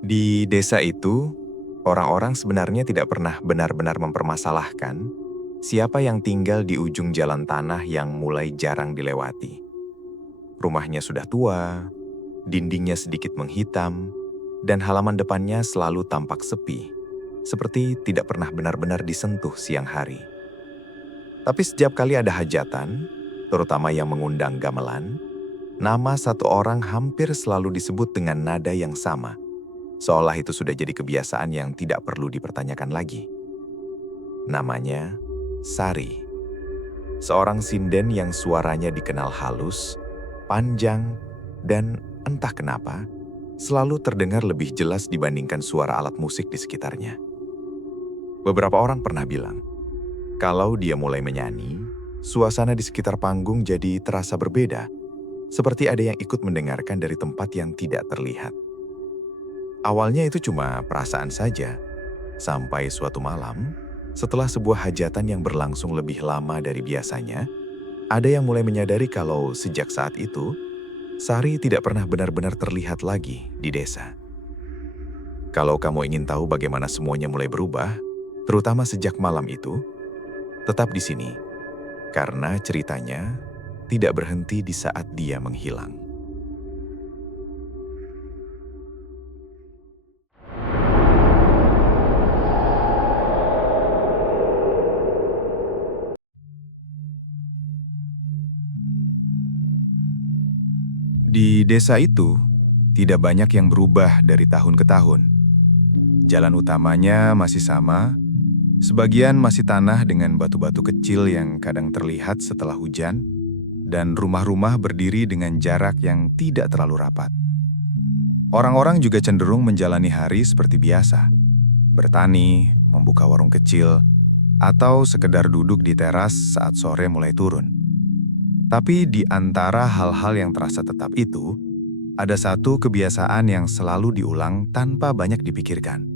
Di desa itu, orang-orang sebenarnya tidak pernah benar-benar mempermasalahkan siapa yang tinggal di ujung jalan tanah yang mulai jarang dilewati. Rumahnya sudah tua, dindingnya sedikit menghitam, dan halaman depannya selalu tampak sepi, seperti tidak pernah benar-benar disentuh siang hari. Tapi setiap kali ada hajatan, terutama yang mengundang gamelan, nama satu orang hampir selalu disebut dengan nada yang sama, seolah itu sudah jadi kebiasaan yang tidak perlu dipertanyakan lagi. Namanya Sari, seorang sinden yang suaranya dikenal halus, panjang, dan entah kenapa selalu terdengar lebih jelas dibandingkan suara alat musik di sekitarnya. Beberapa orang pernah bilang, kalau dia mulai menyanyi, suasana di sekitar panggung jadi terasa berbeda, seperti ada yang ikut mendengarkan dari tempat yang tidak terlihat. Awalnya itu cuma perasaan saja, sampai suatu malam, setelah sebuah hajatan yang berlangsung lebih lama dari biasanya, ada yang mulai menyadari kalau sejak saat itu, Sari tidak pernah benar-benar terlihat lagi di desa. Kalau kamu ingin tahu bagaimana semuanya mulai berubah, terutama sejak malam itu, tetap di sini, karena ceritanya tidak berhenti di saat dia menghilang. Di desa itu, tidak banyak yang berubah dari tahun ke tahun. Jalan utamanya masih sama, sebagian masih tanah dengan batu-batu kecil yang kadang terlihat setelah hujan, dan rumah-rumah berdiri dengan jarak yang tidak terlalu rapat. Orang-orang juga cenderung menjalani hari seperti biasa, bertani, membuka warung kecil, atau sekedar duduk di teras saat sore mulai turun. Tapi di antara hal-hal yang terasa tetap itu, ada satu kebiasaan yang selalu diulang tanpa banyak dipikirkan,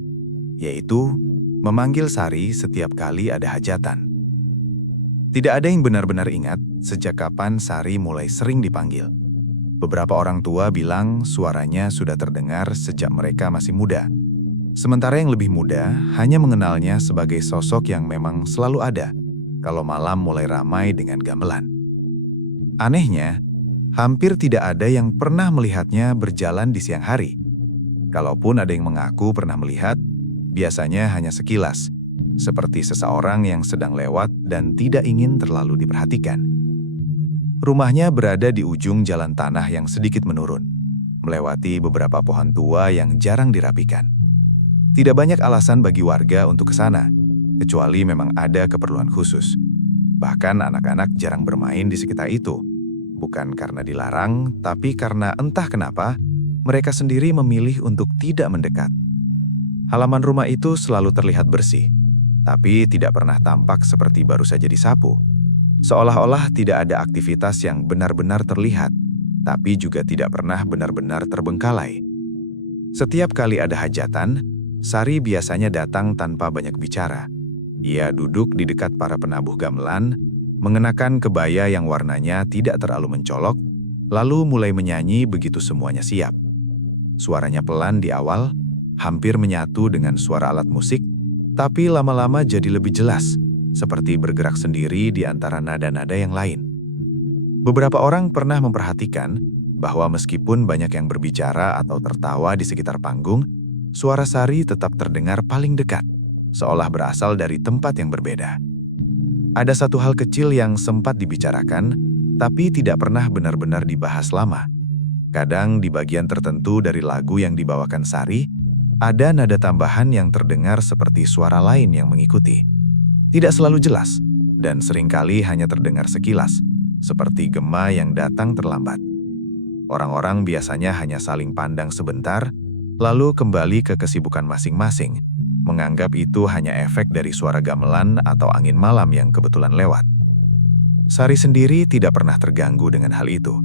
yaitu memanggil Sari setiap kali ada hajatan. Tidak ada yang benar-benar ingat sejak kapan Sari mulai sering dipanggil. Beberapa orang tua bilang suaranya sudah terdengar sejak mereka masih muda. Sementara yang lebih muda hanya mengenalnya sebagai sosok yang memang selalu ada kalau malam mulai ramai dengan gamelan. Anehnya, hampir tidak ada yang pernah melihatnya berjalan di siang hari. Kalaupun ada yang mengaku pernah melihat, biasanya hanya sekilas, seperti seseorang yang sedang lewat dan tidak ingin terlalu diperhatikan. Rumahnya berada di ujung jalan tanah yang sedikit menurun, melewati beberapa pohon tua yang jarang dirapikan. Tidak banyak alasan bagi warga untuk ke sana, kecuali memang ada keperluan khusus. Bahkan anak-anak jarang bermain di sekitar itu, bukan karena dilarang, tapi karena entah kenapa, mereka sendiri memilih untuk tidak mendekat. Halaman rumah itu selalu terlihat bersih, tapi tidak pernah tampak seperti baru saja disapu. Seolah-olah tidak ada aktivitas yang benar-benar terlihat, tapi juga tidak pernah benar-benar terbengkalai. Setiap kali ada hajatan, Sari biasanya datang tanpa banyak bicara. Ia duduk di dekat para penabuh gamelan, mengenakan kebaya yang warnanya tidak terlalu mencolok, lalu mulai menyanyi begitu semuanya siap. Suaranya pelan di awal, hampir menyatu dengan suara alat musik, tapi lama-lama jadi lebih jelas, seperti bergerak sendiri di antara nada-nada yang lain. Beberapa orang pernah memperhatikan bahwa meskipun banyak yang berbicara atau tertawa di sekitar panggung, suara Sari tetap terdengar paling dekat, seolah berasal dari tempat yang berbeda. Ada satu hal kecil yang sempat dibicarakan, tapi tidak pernah benar-benar dibahas lama. Kadang di bagian tertentu dari lagu yang dibawakan Sari, ada nada tambahan yang terdengar seperti suara lain yang mengikuti. Tidak selalu jelas, dan seringkali hanya terdengar sekilas, seperti gema yang datang terlambat. Orang-orang biasanya hanya saling pandang sebentar, lalu kembali ke kesibukan masing-masing, menganggap itu hanya efek dari suara gamelan atau angin malam yang kebetulan lewat. Sari sendiri tidak pernah terganggu dengan hal itu.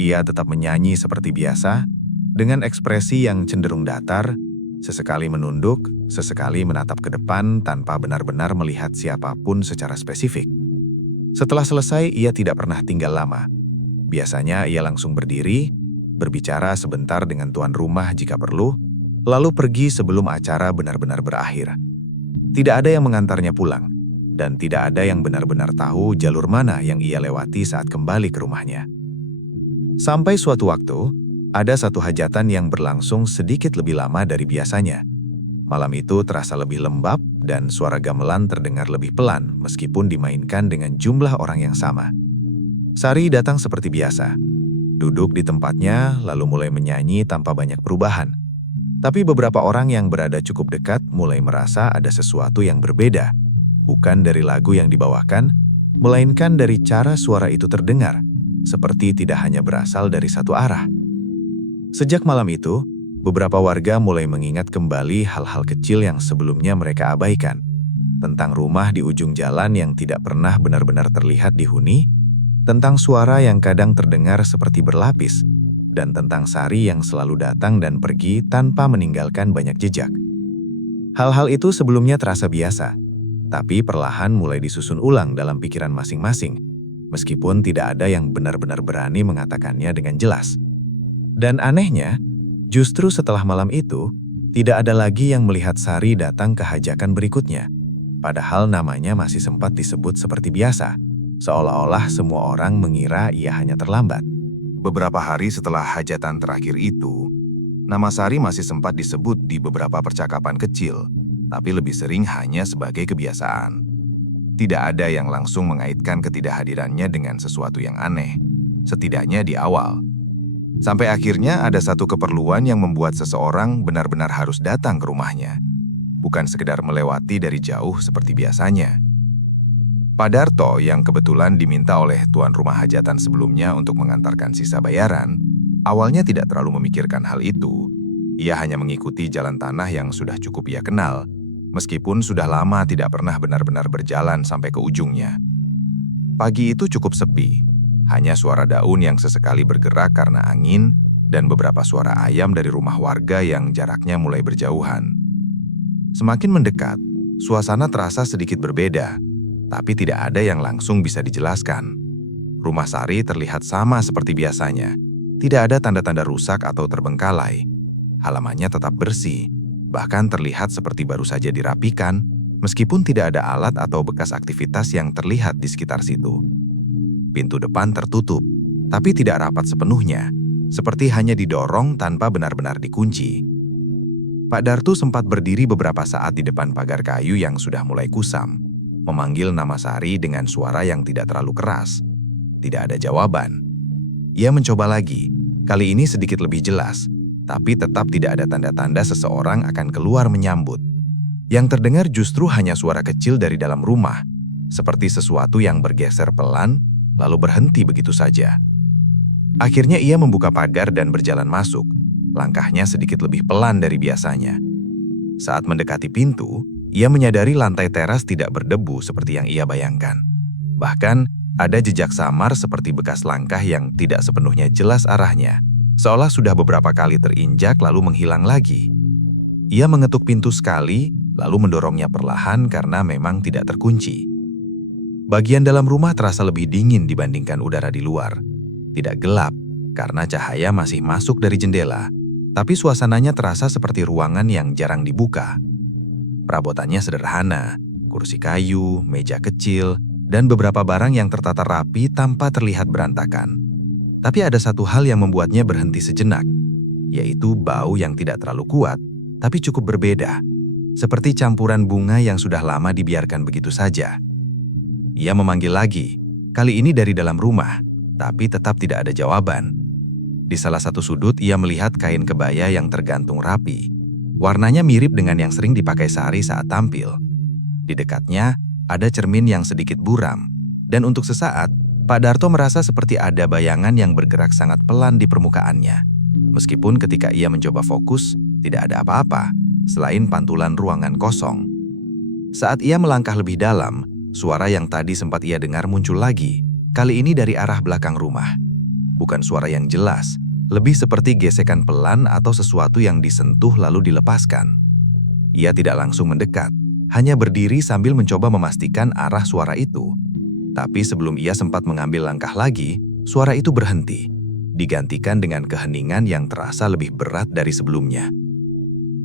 Ia tetap menyanyi seperti biasa, dengan ekspresi yang cenderung datar, sesekali menunduk, sesekali menatap ke depan tanpa benar-benar melihat siapapun secara spesifik. Setelah selesai, ia tidak pernah tinggal lama. Biasanya ia langsung berdiri, berbicara sebentar dengan tuan rumah jika perlu, lalu pergi sebelum acara benar-benar berakhir. Tidak ada yang mengantarnya pulang, dan tidak ada yang benar-benar tahu jalur mana yang ia lewati saat kembali ke rumahnya. Sampai suatu waktu, ada satu hajatan yang berlangsung sedikit lebih lama dari biasanya. Malam itu terasa lebih lembab dan suara gamelan terdengar lebih pelan meskipun dimainkan dengan jumlah orang yang sama. Sari datang seperti biasa, duduk di tempatnya lalu mulai menyanyi tanpa banyak perubahan. Tapi beberapa orang yang berada cukup dekat mulai merasa ada sesuatu yang berbeda, bukan dari lagu yang dibawakan, melainkan dari cara suara itu terdengar, seperti tidak hanya berasal dari satu arah. Sejak malam itu, beberapa warga mulai mengingat kembali hal-hal kecil yang sebelumnya mereka abaikan. Tentang rumah di ujung jalan yang tidak pernah benar-benar terlihat dihuni, tentang suara yang kadang terdengar seperti berlapis, dan tentang Sari yang selalu datang dan pergi tanpa meninggalkan banyak jejak. Hal-hal itu sebelumnya terasa biasa, tapi perlahan mulai disusun ulang dalam pikiran masing-masing, meskipun tidak ada yang benar-benar berani mengatakannya dengan jelas. Dan anehnya, justru setelah malam itu, tidak ada lagi yang melihat Sari datang ke hajakan berikutnya. Padahal namanya masih sempat disebut seperti biasa, seolah-olah semua orang mengira ia hanya terlambat. Beberapa hari setelah hajatan terakhir itu, nama Sari masih sempat disebut di beberapa percakapan kecil, tapi lebih sering hanya sebagai kebiasaan. Tidak ada yang langsung mengaitkan ketidakhadirannya dengan sesuatu yang aneh, setidaknya di awal. Sampai akhirnya ada satu keperluan yang membuat seseorang benar-benar harus datang ke rumahnya. Bukan sekedar melewati dari jauh seperti biasanya. Pak Darto yang kebetulan diminta oleh tuan rumah hajatan sebelumnya untuk mengantarkan sisa bayaran, awalnya tidak terlalu memikirkan hal itu. Ia hanya mengikuti jalan tanah yang sudah cukup ia kenal, meskipun sudah lama tidak pernah benar-benar berjalan sampai ke ujungnya. Pagi itu cukup sepi. Hanya suara daun yang sesekali bergerak karena angin dan beberapa suara ayam dari rumah warga yang jaraknya mulai berjauhan. Semakin mendekat, suasana terasa sedikit berbeda, tapi tidak ada yang langsung bisa dijelaskan. Rumah Sari terlihat sama seperti biasanya. Tidak ada tanda-tanda rusak atau terbengkalai. Halamannya tetap bersih, bahkan terlihat seperti baru saja dirapikan, meskipun tidak ada alat atau bekas aktivitas yang terlihat di sekitar situ. Pintu depan tertutup, tapi tidak rapat sepenuhnya, seperti hanya didorong tanpa benar-benar dikunci. Pak Darto sempat berdiri beberapa saat di depan pagar kayu yang sudah mulai kusam, memanggil nama Sari dengan suara yang tidak terlalu keras. Tidak ada jawaban. Ia mencoba lagi, kali ini sedikit lebih jelas, tapi tetap tidak ada tanda-tanda seseorang akan keluar menyambut. Yang terdengar justru hanya suara kecil dari dalam rumah, seperti sesuatu yang bergeser pelan, lalu berhenti begitu saja. Akhirnya ia membuka pagar dan berjalan masuk. Langkahnya sedikit lebih pelan dari biasanya. Saat mendekati pintu, ia menyadari lantai teras tidak berdebu seperti yang ia bayangkan. Bahkan, ada jejak samar seperti bekas langkah yang tidak sepenuhnya jelas arahnya, seolah sudah beberapa kali terinjak lalu menghilang lagi. Ia mengetuk pintu sekali, lalu mendorongnya perlahan karena memang tidak terkunci. Bagian dalam rumah terasa lebih dingin dibandingkan udara di luar. Tidak gelap, karena cahaya masih masuk dari jendela, tapi suasananya terasa seperti ruangan yang jarang dibuka. Perabotannya sederhana, kursi kayu, meja kecil, dan beberapa barang yang tertata rapi tanpa terlihat berantakan. Tapi ada satu hal yang membuatnya berhenti sejenak, yaitu bau yang tidak terlalu kuat, tapi cukup berbeda. Seperti campuran bunga yang sudah lama dibiarkan begitu saja. Ia memanggil lagi, kali ini dari dalam rumah, tapi tetap tidak ada jawaban. Di salah satu sudut ia melihat kain kebaya yang tergantung rapi. Warnanya mirip dengan yang sering dipakai Sari saat tampil. Di dekatnya ada cermin yang sedikit buram, dan untuk sesaat Pak Darto merasa seperti ada bayangan yang bergerak sangat pelan di permukaannya. Meskipun ketika ia mencoba fokus, tidak ada apa-apa, selain pantulan ruangan kosong. Saat ia melangkah lebih dalam, suara yang tadi sempat ia dengar muncul lagi, kali ini dari arah belakang rumah. Bukan suara yang jelas, lebih seperti gesekan pelan atau sesuatu yang disentuh lalu dilepaskan. Ia tidak langsung mendekat, hanya berdiri sambil mencoba memastikan arah suara itu. Tapi sebelum ia sempat mengambil langkah lagi, suara itu berhenti, digantikan dengan keheningan yang terasa lebih berat dari sebelumnya.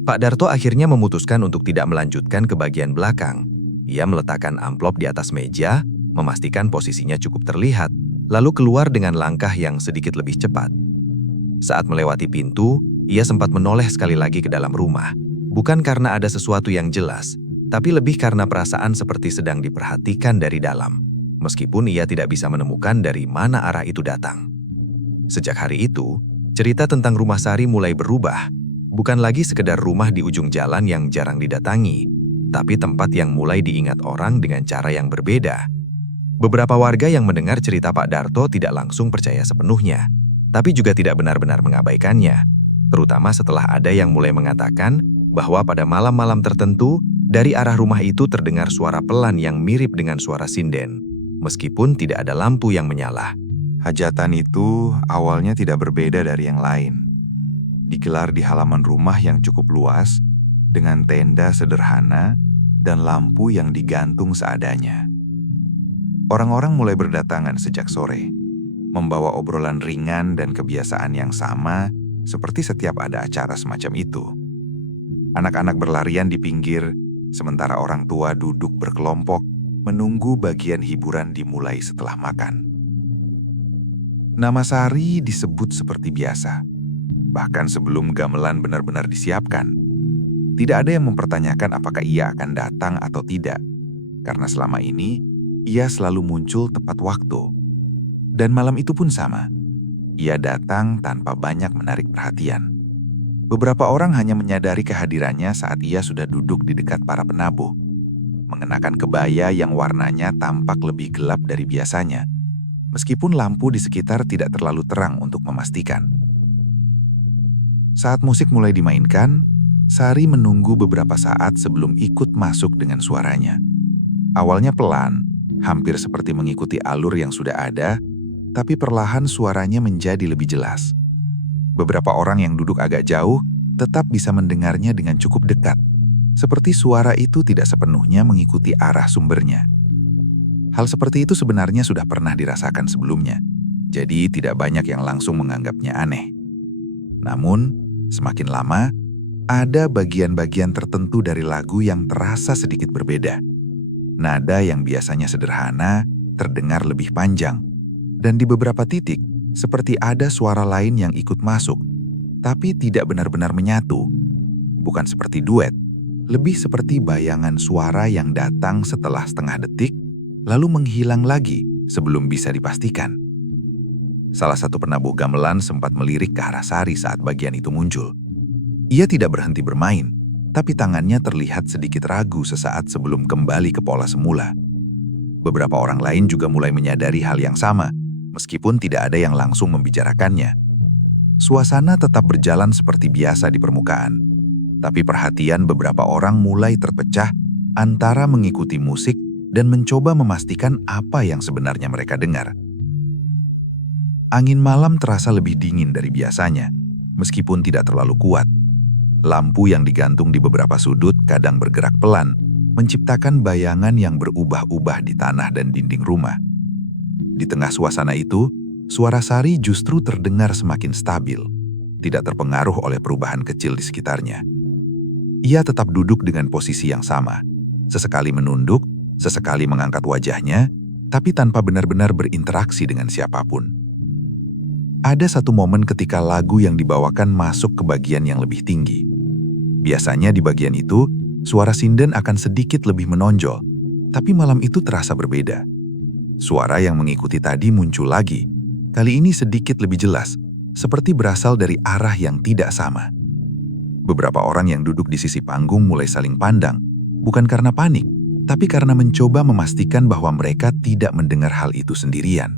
Pak Darto akhirnya memutuskan untuk tidak melanjutkan ke bagian belakang. Ia meletakkan amplop di atas meja, memastikan posisinya cukup terlihat, lalu keluar dengan langkah yang sedikit lebih cepat. Saat melewati pintu, ia sempat menoleh sekali lagi ke dalam rumah. Bukan karena ada sesuatu yang jelas, tapi lebih karena perasaan seperti sedang diperhatikan dari dalam. Meskipun ia tidak bisa menemukan dari mana arah itu datang. Sejak hari itu, cerita tentang rumah Sari mulai berubah. Bukan lagi sekedar rumah di ujung jalan yang jarang didatangi, tapi tempat yang mulai diingat orang dengan cara yang berbeda. Beberapa warga yang mendengar cerita Pak Darto tidak langsung percaya sepenuhnya, tapi juga tidak benar-benar mengabaikannya. Terutama setelah ada yang mulai mengatakan bahwa pada malam-malam tertentu, dari arah rumah itu terdengar suara pelan yang mirip dengan suara sinden, meskipun tidak ada lampu yang menyala. Hajatan itu awalnya tidak berbeda dari yang lain. Digelar di halaman rumah yang cukup luas, dengan tenda sederhana dan lampu yang digantung seadanya. Orang-orang mulai berdatangan sejak sore, membawa obrolan ringan dan kebiasaan yang sama seperti setiap ada acara semacam itu. Anak-anak berlarian di pinggir, sementara orang tua duduk berkelompok menunggu bagian hiburan dimulai setelah makan. Nama Sari disebut seperti biasa. Bahkan sebelum gamelan benar-benar disiapkan, tidak ada yang mempertanyakan apakah ia akan datang atau tidak, karena selama ini ia selalu muncul tepat waktu. Dan malam itu pun sama, ia datang tanpa banyak menarik perhatian. Beberapa orang hanya menyadari kehadirannya saat ia sudah duduk di dekat para penabuh, mengenakan kebaya yang warnanya tampak lebih gelap dari biasanya, meskipun lampu di sekitar tidak terlalu terang untuk memastikan. Saat musik mulai dimainkan, Sari menunggu beberapa saat sebelum ikut masuk dengan suaranya. Awalnya pelan, hampir seperti mengikuti alur yang sudah ada, tapi perlahan suaranya menjadi lebih jelas. Beberapa orang yang duduk agak jauh tetap bisa mendengarnya dengan cukup dekat, seperti suara itu tidak sepenuhnya mengikuti arah sumbernya. Hal seperti itu sebenarnya sudah pernah dirasakan sebelumnya, jadi tidak banyak yang langsung menganggapnya aneh. Namun, semakin lama, ada bagian-bagian tertentu dari lagu yang terasa sedikit berbeda. Nada yang biasanya sederhana terdengar lebih panjang, dan di beberapa titik seperti ada suara lain yang ikut masuk, tapi tidak benar-benar menyatu. Bukan seperti duet, lebih seperti bayangan suara yang datang setelah setengah detik, lalu menghilang lagi sebelum bisa dipastikan. Salah satu penabuh gamelan sempat melirik ke arah Sari saat bagian itu muncul. Ia tidak berhenti bermain, tapi tangannya terlihat sedikit ragu sesaat sebelum kembali ke pola semula. Beberapa orang lain juga mulai menyadari hal yang sama, meskipun tidak ada yang langsung membicarakannya. Suasana tetap berjalan seperti biasa di permukaan, tapi perhatian beberapa orang mulai terpecah antara mengikuti musik dan mencoba memastikan apa yang sebenarnya mereka dengar. Angin malam terasa lebih dingin dari biasanya, meskipun tidak terlalu kuat. Lampu yang digantung di beberapa sudut kadang bergerak pelan, menciptakan bayangan yang berubah-ubah di tanah dan dinding rumah. Di tengah suasana itu, suara Sari justru terdengar semakin stabil, tidak terpengaruh oleh perubahan kecil di sekitarnya. Ia tetap duduk dengan posisi yang sama, sesekali menunduk, sesekali mengangkat wajahnya, tapi tanpa benar-benar berinteraksi dengan siapapun. Ada satu momen ketika lagu yang dibawakan masuk ke bagian yang lebih tinggi. Biasanya di bagian itu, suara sinden akan sedikit lebih menonjol, tapi malam itu terasa berbeda. Suara yang mengikuti tadi muncul lagi, kali ini sedikit lebih jelas, seperti berasal dari arah yang tidak sama. Beberapa orang yang duduk di sisi panggung mulai saling pandang, bukan karena panik, tapi karena mencoba memastikan bahwa mereka tidak mendengar hal itu sendirian.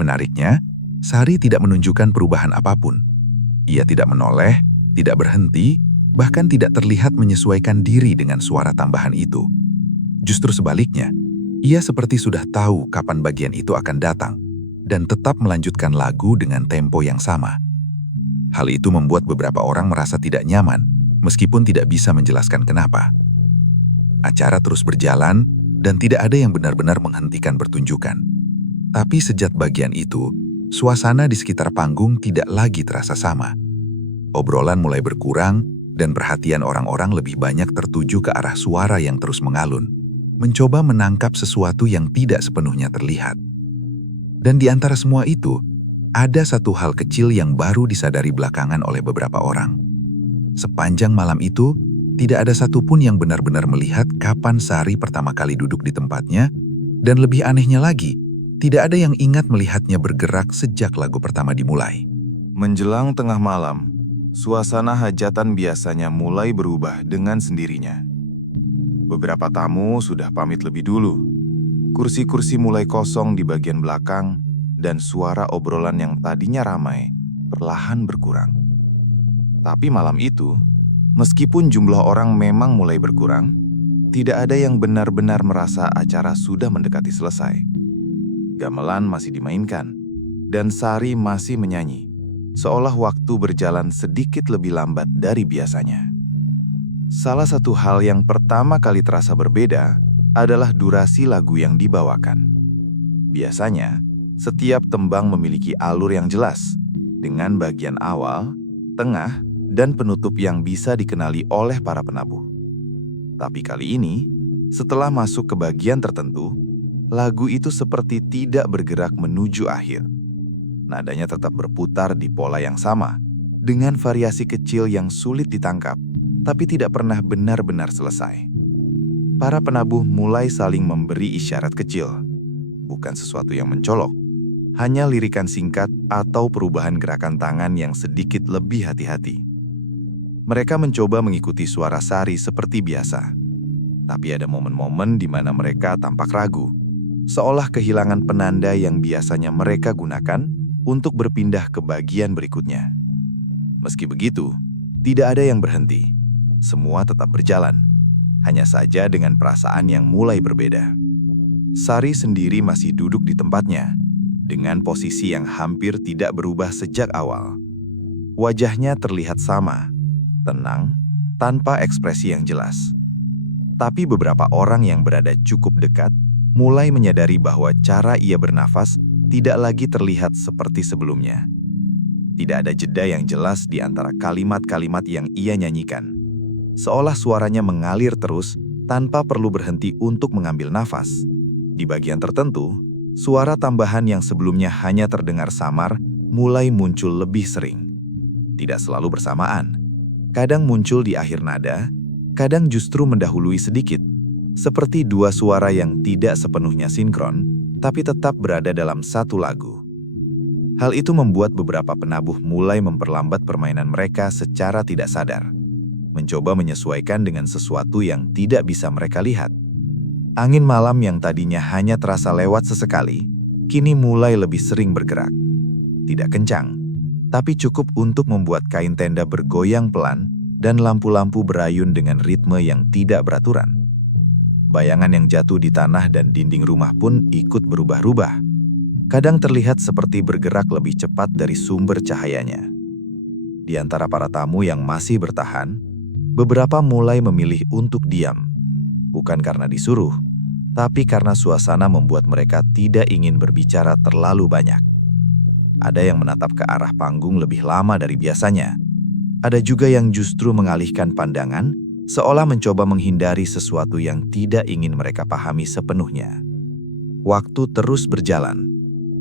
Menariknya, Sari tidak menunjukkan perubahan apapun. Ia tidak menoleh, tidak berhenti, bahkan tidak terlihat menyesuaikan diri dengan suara tambahan itu. Justru sebaliknya, ia seperti sudah tahu kapan bagian itu akan datang, dan tetap melanjutkan lagu dengan tempo yang sama. Hal itu membuat beberapa orang merasa tidak nyaman, meskipun tidak bisa menjelaskan kenapa. Acara terus berjalan, dan tidak ada yang benar-benar menghentikan pertunjukan. Tapi sejak bagian itu, suasana di sekitar panggung tidak lagi terasa sama. Obrolan mulai berkurang, dan perhatian orang-orang lebih banyak tertuju ke arah suara yang terus mengalun, mencoba menangkap sesuatu yang tidak sepenuhnya terlihat. Dan di antara semua itu, ada satu hal kecil yang baru disadari belakangan oleh beberapa orang. Sepanjang malam itu, tidak ada satupun yang benar-benar melihat kapan Sari pertama kali duduk di tempatnya, dan lebih anehnya lagi, tidak ada yang ingat melihatnya bergerak sejak lagu pertama dimulai. Menjelang tengah malam, suasana hajatan biasanya mulai berubah dengan sendirinya. Beberapa tamu sudah pamit lebih dulu. Kursi-kursi mulai kosong di bagian belakang, dan suara obrolan yang tadinya ramai perlahan berkurang. Tapi malam itu, meskipun jumlah orang memang mulai berkurang, tidak ada yang benar-benar merasa acara sudah mendekati selesai. Gamelan masih dimainkan, dan Sari masih menyanyi, seolah waktu berjalan sedikit lebih lambat dari biasanya. Salah satu hal yang pertama kali terasa berbeda adalah durasi lagu yang dibawakan. Biasanya, setiap tembang memiliki alur yang jelas, dengan bagian awal, tengah, dan penutup yang bisa dikenali oleh para penabuh. Tapi kali ini, setelah masuk ke bagian tertentu, lagu itu seperti tidak bergerak menuju akhir. Nadanya tetap berputar di pola yang sama, dengan variasi kecil yang sulit ditangkap, tapi tidak pernah benar-benar selesai. Para penabuh mulai saling memberi isyarat kecil, bukan sesuatu yang mencolok, hanya lirikan singkat atau perubahan gerakan tangan yang sedikit lebih hati-hati. Mereka mencoba mengikuti suara Sari seperti biasa, tapi ada momen-momen di mana mereka tampak ragu, seolah kehilangan penanda yang biasanya mereka gunakan untuk berpindah ke bagian berikutnya. Meski begitu, tidak ada yang berhenti. Semua tetap berjalan, hanya saja dengan perasaan yang mulai berbeda. Sari sendiri masih duduk di tempatnya, dengan posisi yang hampir tidak berubah sejak awal. Wajahnya terlihat sama, tenang, tanpa ekspresi yang jelas. Tapi beberapa orang yang berada cukup dekat mulai menyadari bahwa cara ia bernafas tidak lagi terlihat seperti sebelumnya. Tidak ada jeda yang jelas di antara kalimat-kalimat yang ia nyanyikan. Seolah suaranya mengalir terus tanpa perlu berhenti untuk mengambil nafas. Di bagian tertentu, suara tambahan yang sebelumnya hanya terdengar samar mulai muncul lebih sering. Tidak selalu bersamaan. Kadang muncul di akhir nada, kadang justru mendahului sedikit, seperti dua suara yang tidak sepenuhnya sinkron, tapi tetap berada dalam satu lagu. Hal itu membuat beberapa penabuh mulai memperlambat permainan mereka secara tidak sadar, mencoba menyesuaikan dengan sesuatu yang tidak bisa mereka lihat. Angin malam yang tadinya hanya terasa lewat sesekali, kini mulai lebih sering bergerak. Tidak kencang, tapi cukup untuk membuat kain tenda bergoyang pelan dan lampu-lampu berayun dengan ritme yang tidak beraturan. Bayangan yang jatuh di tanah dan dinding rumah pun ikut berubah-ubah. Kadang terlihat seperti bergerak lebih cepat dari sumber cahayanya. Di antara para tamu yang masih bertahan, beberapa mulai memilih untuk diam, bukan karena disuruh, tapi karena suasana membuat mereka tidak ingin berbicara terlalu banyak. Ada yang menatap ke arah panggung lebih lama dari biasanya. Ada juga yang justru mengalihkan pandangan, seolah mencoba menghindari sesuatu yang tidak ingin mereka pahami sepenuhnya. Waktu terus berjalan,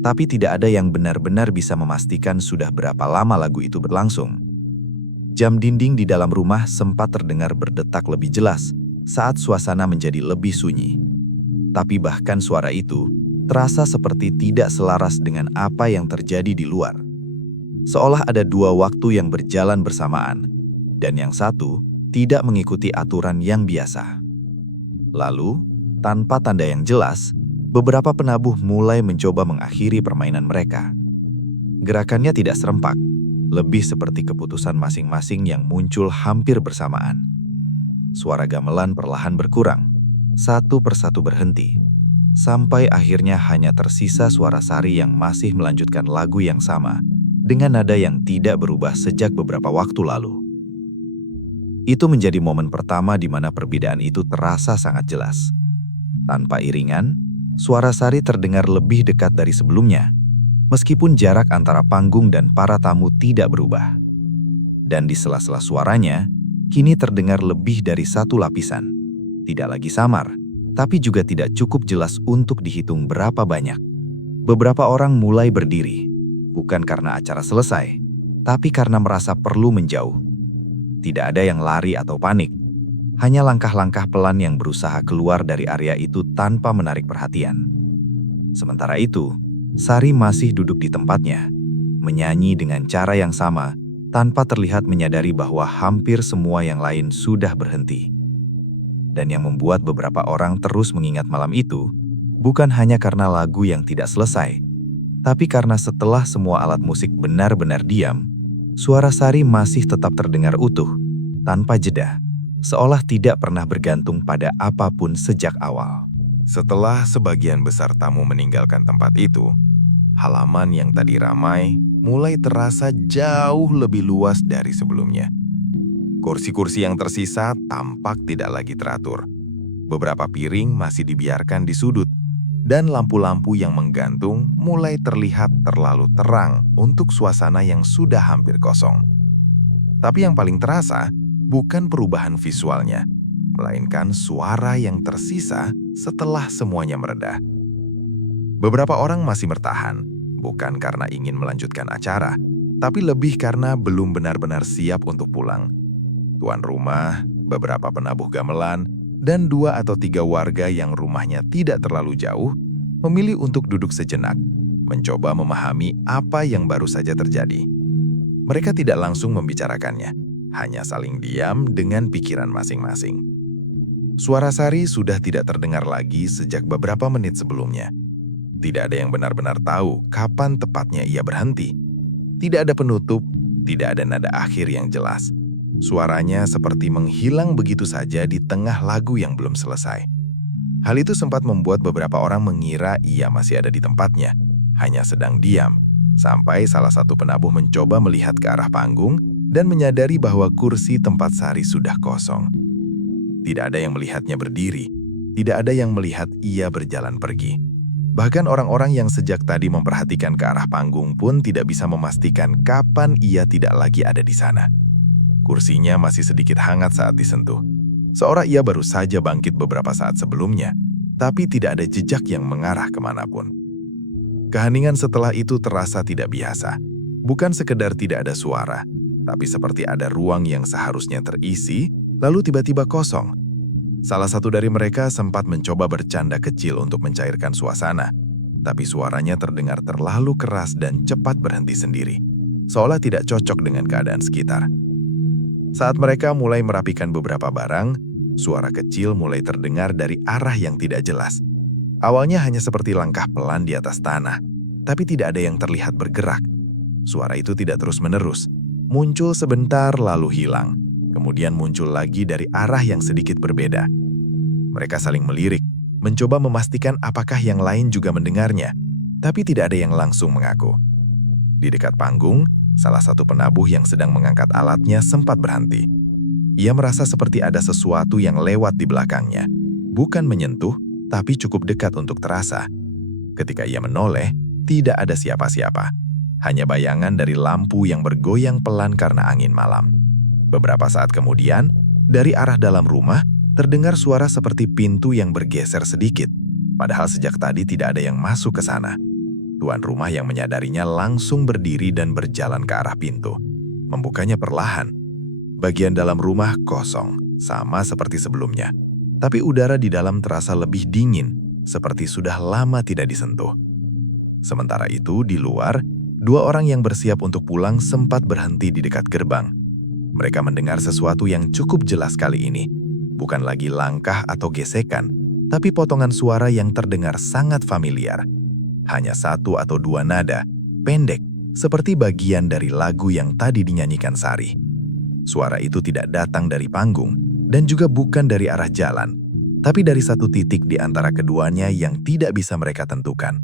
tapi tidak ada yang benar-benar bisa memastikan sudah berapa lama lagu itu berlangsung. Jam dinding di dalam rumah sempat terdengar berdetak lebih jelas saat suasana menjadi lebih sunyi. Tapi bahkan suara itu terasa seperti tidak selaras dengan apa yang terjadi di luar. Seolah ada dua waktu yang berjalan bersamaan, dan yang satu tidak mengikuti aturan yang biasa. Lalu, tanpa tanda yang jelas, beberapa penabuh mulai mencoba mengakhiri permainan mereka. Gerakannya tidak serempak, lebih seperti keputusan masing-masing yang muncul hampir bersamaan. Suara gamelan perlahan berkurang, satu persatu berhenti, sampai akhirnya hanya tersisa suara Sari yang masih melanjutkan lagu yang sama, dengan nada yang tidak berubah sejak beberapa waktu lalu. Itu menjadi momen pertama di mana perbedaan itu terasa sangat jelas. Tanpa iringan, suara Sari terdengar lebih dekat dari sebelumnya, meskipun jarak antara panggung dan para tamu tidak berubah. Dan di sela-sela suaranya, kini terdengar lebih dari satu lapisan. Tidak lagi samar, tapi juga tidak cukup jelas untuk dihitung berapa banyak. Beberapa orang mulai berdiri, bukan karena acara selesai, tapi karena merasa perlu menjauh. Tidak ada yang lari atau panik, hanya langkah-langkah pelan yang berusaha keluar dari area itu tanpa menarik perhatian. Sementara itu, Sari masih duduk di tempatnya, menyanyi dengan cara yang sama, tanpa terlihat menyadari bahwa hampir semua yang lain sudah berhenti. Dan yang membuat beberapa orang terus mengingat malam itu, bukan hanya karena lagu yang tidak selesai, tapi karena setelah semua alat musik benar-benar diam, suara Sari masih tetap terdengar utuh, tanpa jeda, seolah tidak pernah bergantung pada apapun sejak awal. Setelah sebagian besar tamu meninggalkan tempat itu, halaman yang tadi ramai mulai terasa jauh lebih luas dari sebelumnya. Kursi-kursi yang tersisa tampak tidak lagi teratur. Beberapa piring masih dibiarkan di sudut, dan lampu-lampu yang menggantung mulai terlihat terlalu terang untuk suasana yang sudah hampir kosong. Tapi yang paling terasa bukan perubahan visualnya, melainkan suara yang tersisa setelah semuanya mereda. Beberapa orang masih bertahan, bukan karena ingin melanjutkan acara, tapi lebih karena belum benar-benar siap untuk pulang. Tuan rumah, beberapa penabuh gamelan, dan 2 atau 3 warga yang rumahnya tidak terlalu jauh memilih untuk duduk sejenak, mencoba memahami apa yang baru saja terjadi. Mereka tidak langsung membicarakannya, hanya saling diam dengan pikiran masing-masing. Suara Sari sudah tidak terdengar lagi sejak beberapa menit sebelumnya. Tidak ada yang benar-benar tahu kapan tepatnya ia berhenti. Tidak ada penutup, tidak ada nada akhir yang jelas. Suaranya seperti menghilang begitu saja di tengah lagu yang belum selesai. Hal itu sempat membuat beberapa orang mengira ia masih ada di tempatnya, hanya sedang diam, sampai salah satu penabuh mencoba melihat ke arah panggung dan menyadari bahwa kursi tempat Sari sudah kosong. Tidak ada yang melihatnya berdiri, tidak ada yang melihat ia berjalan pergi. Bahkan orang-orang yang sejak tadi memperhatikan ke arah panggung pun tidak bisa memastikan kapan ia tidak lagi ada di sana. Kursinya masih sedikit hangat saat disentuh, seolah ia baru saja bangkit beberapa saat sebelumnya, tapi tidak ada jejak yang mengarah kemanapun. Keheningan setelah itu terasa tidak biasa, bukan sekedar tidak ada suara, tapi seperti ada ruang yang seharusnya terisi, lalu tiba-tiba kosong. Salah satu dari mereka sempat mencoba bercanda kecil untuk mencairkan suasana, tapi suaranya terdengar terlalu keras dan cepat berhenti sendiri, seolah tidak cocok dengan keadaan sekitar. Saat mereka mulai merapikan beberapa barang, suara kecil mulai terdengar dari arah yang tidak jelas. Awalnya hanya seperti langkah pelan di atas tanah, tapi tidak ada yang terlihat bergerak. Suara itu tidak terus-menerus, muncul sebentar lalu hilang, kemudian muncul lagi dari arah yang sedikit berbeda. Mereka saling melirik, mencoba memastikan apakah yang lain juga mendengarnya, tapi tidak ada yang langsung mengaku. Di dekat panggung, salah satu penabuh yang sedang mengangkat alatnya sempat berhenti. Ia merasa seperti ada sesuatu yang lewat di belakangnya. Bukan menyentuh, tapi cukup dekat untuk terasa. Ketika ia menoleh, tidak ada siapa-siapa. Hanya bayangan dari lampu yang bergoyang pelan karena angin malam. Beberapa saat kemudian, dari arah dalam rumah, terdengar suara seperti pintu yang bergeser sedikit. Padahal sejak tadi tidak ada yang masuk ke sana. Tuan rumah yang menyadarinya langsung berdiri dan berjalan ke arah pintu. Membukanya perlahan. Bagian dalam rumah kosong, sama seperti sebelumnya. Tapi udara di dalam terasa lebih dingin, seperti sudah lama tidak disentuh. Sementara itu, di luar, 2 orang yang bersiap untuk pulang sempat berhenti di dekat gerbang. Mereka mendengar sesuatu yang cukup jelas kali ini. Bukan lagi langkah atau gesekan, tapi potongan suara yang terdengar sangat familiar. Hanya 1 atau 2 nada, pendek, seperti bagian dari lagu yang tadi dinyanyikan Sari. Suara itu tidak datang dari panggung, dan juga bukan dari arah jalan, tapi dari satu titik di antara keduanya yang tidak bisa mereka tentukan.